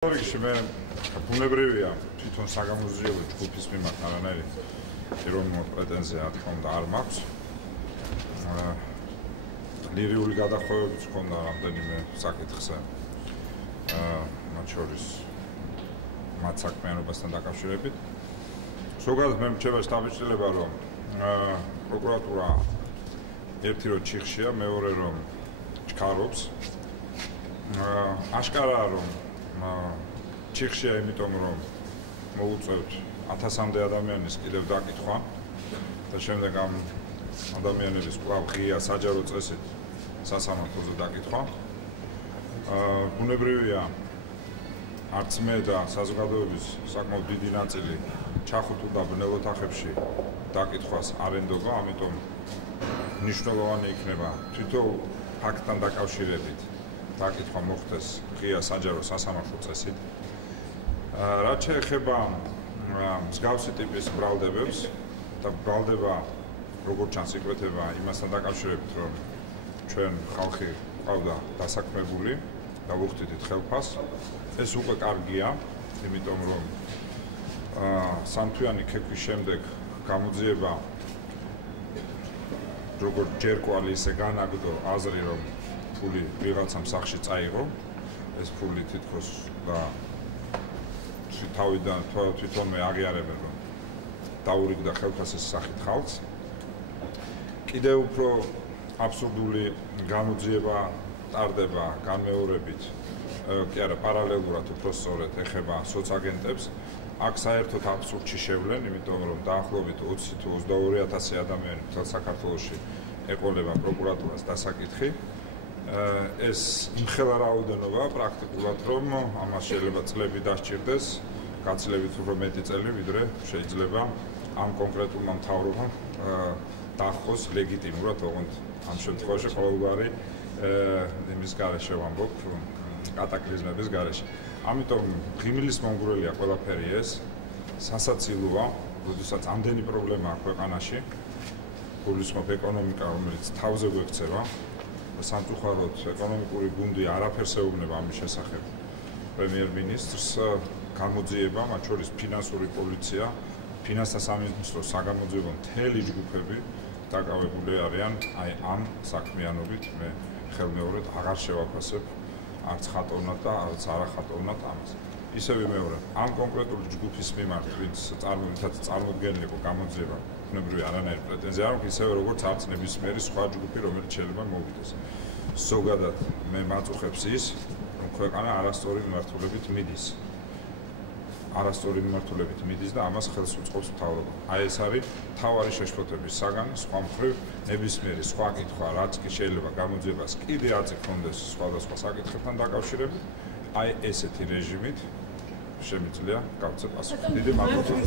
მე ბუნებრივია თვითონ საგამოძიებო ჯგუფის მიმართ არანაირი ეროვნული პრეტენზია რა თქმა უნდა არ მაქვს. ლირიული გადახვევებიც ჰქონდა რამდენიმე საკითხზე. მათ შორის მათ საქმიანობასთან დაკავშირებით. ზოგადად მე მრჩება შტაბ-ჭრილება რომ პროკურატურა ერთი რომ ჩიხშია, მეორე რომ ჩქარობს. აშკარაა რომ ჩიხშია იმიტომ რომ მოუწევთ 1000-მდე ადამიანის კიდევ დაკითხვა და შემდეგ ამ ადამიანების კვლავ ღია საჯარო წესით სასამართლოზე დაკითხვა. ბუნებრივია არც მე და საზოგადოების საკმაოდ დიდი ნაწილი ჩახუტულდა ბნელ ოთახებში დაკითხვას არ ენდობა, ამიტომ მნიშვნელოვანი იქნება თვითონ ფაქტთან დაკავშირებით დაკითხვა მოხდეს ღია საჯარო სასამართლო წესით. რაც შეეხება მსგავსი ტიპის ბრალდებებს და ბრალდება როგორც ჩანს იკვეთება იმასთან დაკავშირებით რომ ჩვენ ხალხი ყავდა დასაქმებული და ვუხდით ხელფას, ეს უკვე კარგია, იმიტომ რომ სამთვიანი ქეკვის შემდეგ გამოძიება როგორც ჯერ კვალი ისე განაგდო აზრი რომ ფული ვიღაცამ სახში წაიღო, ეს ფული თითქოს და თავიდან თვითონვე აღიარებენ რომ დაურიგდა ხელფასის სახით ხალხს. კიდევ უფრო აბსურდული გამოძიება ტარდება განმეორებით, კი არა პარალელურად უფრო სწორედ ეხება სოცაგენტებს. აქ საერთოდ აბსურდში შევლენ, იმიტომ რომ დაახლოებით 20 თუ 22000 ადამიანი მთელ საქართველოში ეყოლება პროკურატურას დასაკითხი. ეს იმხელა რაოდენობა პრაქტიკულად რომ ამას შეიძლება წლები დასჭირდეს, გაცილებით უფრო მეტი წელი ვიდრე შეიძლება ამ კონკრეტულმა მთავრობამ დაახოს ლეგიტიმურად, ოღონდ ამ შემთხვევაში ყოველგვარი იმის გარეშე ვამბობ, კატაკლიზმების გარეშე. ამიტომ ღიმილის მომგვრელია ყველაფერი ეს, სასაცილოა, როდესაც ამდენი პრობლემაა ქვეყანაში, გულისხმობ ეკონომიკა, რომელიც თავზე გვექცევა. სამწუხაროდ ეკონომიკური გუნდი არაფერს ეუბნება ამის შესახებ პრემიერ-მინისტრს. გამოძიება, მათ შორის ფინანსური პოლიცია, ფინანსთა სამინისტროს საგამოძიებო მთელი ჯგუფები დაკავებული არიან აი ამ საქმიანობით. მე ხელმეორედ აღარ შევაფასებ არც ხატოვნად და არც არახატოვნად ამას. ისე ვიმეორებ, ამ კონკრეტული ჯგუფის მიმართ, ვინც წარმოდგენილი იყო გამოძიება, ბუნებრივია არანაირი პრეტენზია არ მაქვს, ისევე როგორც არც ნებისმიერი სხვა ჯგუფი, რომელიც შეიძლება მოვიდეს. ზოგადად მე მაწუხებს ის, რომ ქვეყანა არასწორი მიმართულებით მიდის. არასწორი მიმართულებით მიდის და ამას ხელს უწყობს მთავრობა. აი ეს არის მთავარი შეშფოთების საგანი, სხვა მხრივ ნებისმიერი სხვა კითხვა, რაც კი შეიძლება გამოძიებას კიდე აწიქვონდეს სხვადასხვა საკითხებთან დაკავშირებით, აი ესეთი რეჟიმით შემიძლია გავცე პასუხი. დიდი მადლობა.